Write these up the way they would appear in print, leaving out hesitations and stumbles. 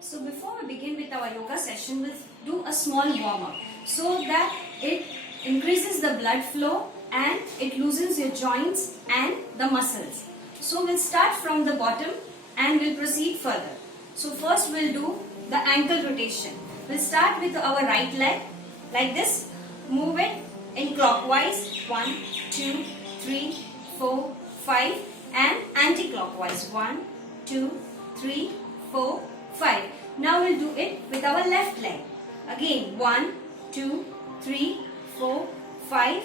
So before we begin with our yoga session, we'll do a small warm-up so that it increases the blood flow and it loosens your joints and the muscles. So we'll start from the bottom and we'll proceed further. So first we'll do the ankle rotation. We'll start with our right leg like this. Move it in clockwise 1, 2, 3, 4, 5 and anti-clockwise 1, 2, 3, 4, 5. Now we'll do it with our left leg. Again 1, 2, 3, 4, 5.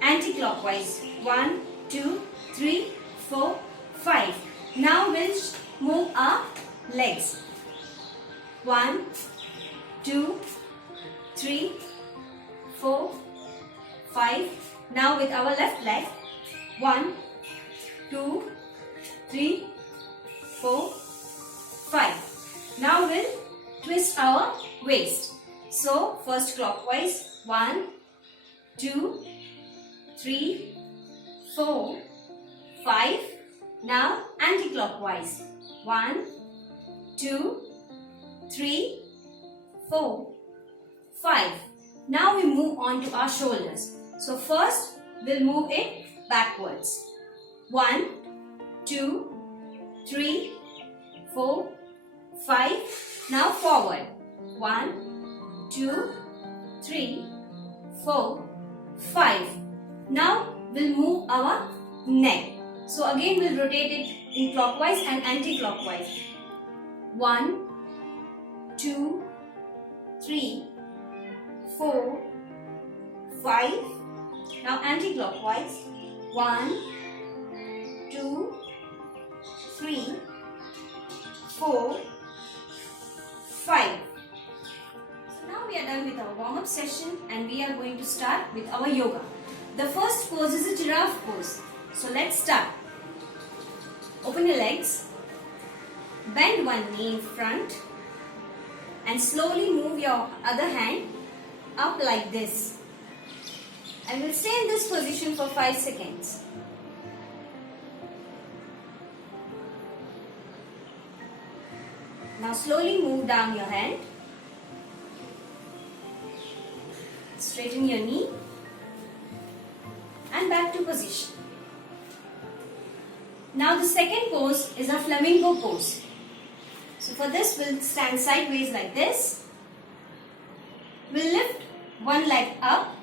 Anti-clockwise 1, 2, 3, 4, 5. Now we'll move our legs. 1, 2, 3, 4, 5. Now with our left leg. 1, 2, 3, 4, 5. Now we'll twist our waist. So first clockwise 1, 2, 3, 4, 5. Now anti-clockwise 1, 2, 3, 4, 5. Now we move on to our shoulders. So first we'll move it backwards. 1, 2, 3, 4, 5. Now forward. 1, 2, 3, 4, 5. Now we'll move our neck. So again we'll rotate it in clockwise and anti-clockwise. 1, 2, 3, 4, 5. Now anti-clockwise. 1, 2, 3, 4, 5. So now we are done with our warm-up session and we are going to start with our yoga. The first pose is a giraffe pose. So let's start. Open your legs. Bend one knee in front and slowly move your other hand up like this. And we'll stay in this position for 5 seconds. Now slowly move down your hand. Straighten your knee and back to position. Now the second pose is a flamingo pose. So for this we'll stand sideways like this. We'll lift one leg up.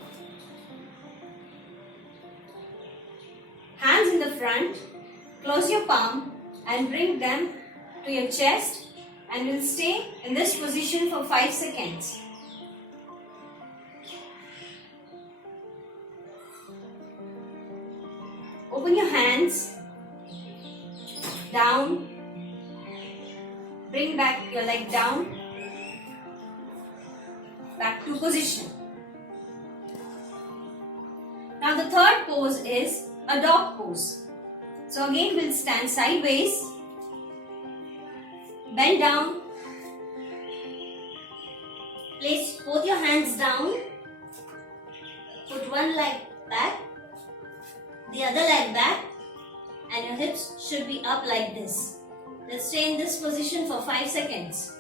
Hands in the front. Close your palm and bring them to your chest. And we'll stay in this position for 5 seconds. Open your hands down. Bring back your leg down. Back to position. Now the third pose is a dog pose. So again we'll stand sideways. Bend down. Place both your hands down. Put one leg back, the other leg back, and your hips should be up like this. Let's stay in this position for 5 seconds.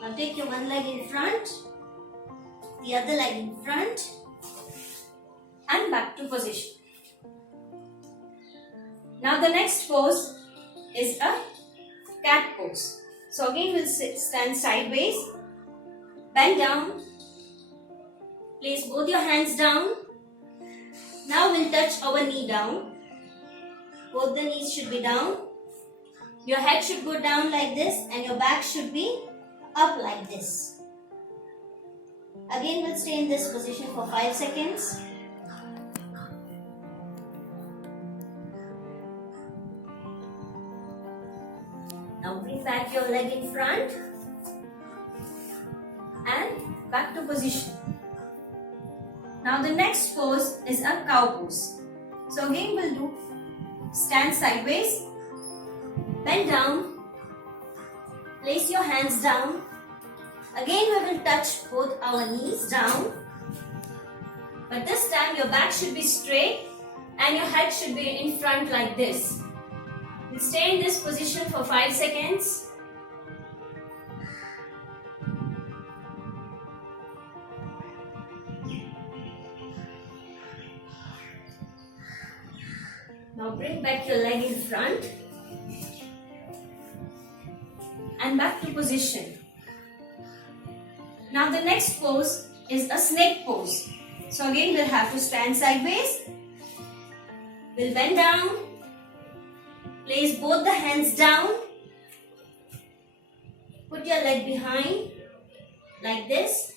Now take your one leg in front, the other leg in front, and back to position. Now the next pose is a cat pose. So again we'll stand sideways, bend down, place both your hands down. Now we'll touch our knee down. Both the knees should be down. Your head should go down like this and your back should be up like this. Again we'll stay in this position for 5 seconds. Now bring back your leg in front and back to position. Now the next pose is a cow pose. So again we'll do stand sideways, bend down, place your hands down. Again we will touch both our knees down. But this time your back should be straight and your head should be in front like this. We'll stay in this position for 5 seconds. Now bring back your leg in front and back to position. Now the next pose is a snake pose. So again we'll have to stand sideways. We'll bend down. Place both the hands down. Put your leg behind like this.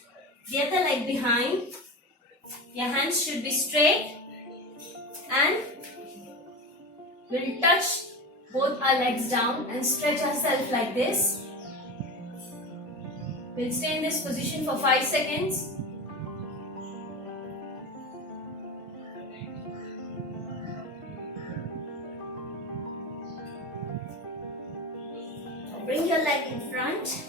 The other leg behind. Your hands should be straight and we'll touch both our legs down and stretch ourselves like this. We'll stay in this position for 5 seconds. Bring your leg in front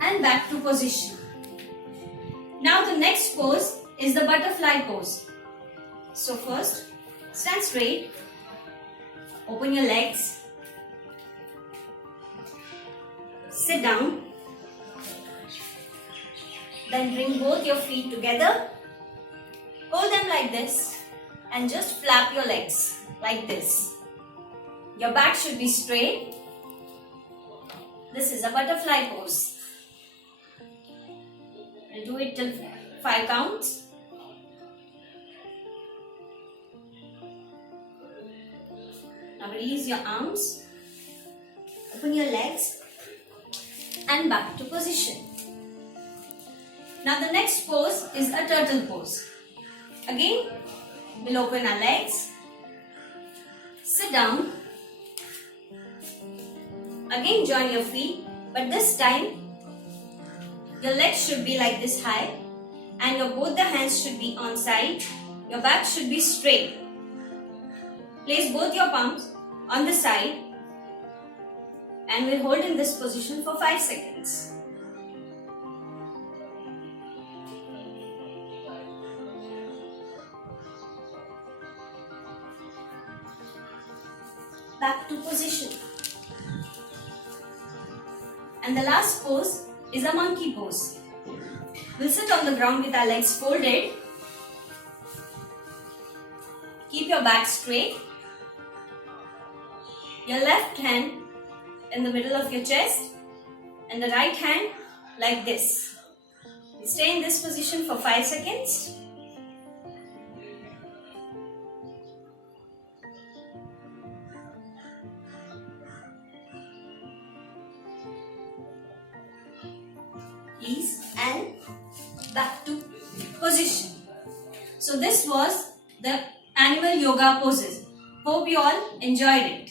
and back to position. Now the next pose is the butterfly pose. So first, stand straight, open your legs, sit down, then bring both your feet together, hold them like this and just flap your legs like this. Your back should be straight. This is a butterfly pose. We'll do it till 5 counts. Now release your arms, open your legs and back to position. Now the next pose is a turtle pose. Again, we'll open our legs, sit down, again join your feet, but this time your legs should be like this high and both the hands should be on side. Your back should be straight. Place both your palms on the side and we'll hold in this position for 5 seconds. Back to position. And the last pose is a monkey pose. We'll sit on the ground with our legs folded. Keep your back straight. Your left hand in the middle of your chest and the right hand like this. We'll stay in this position for 5 seconds. Please, and back to position. So this was the animal yoga poses. Hope you all enjoyed it.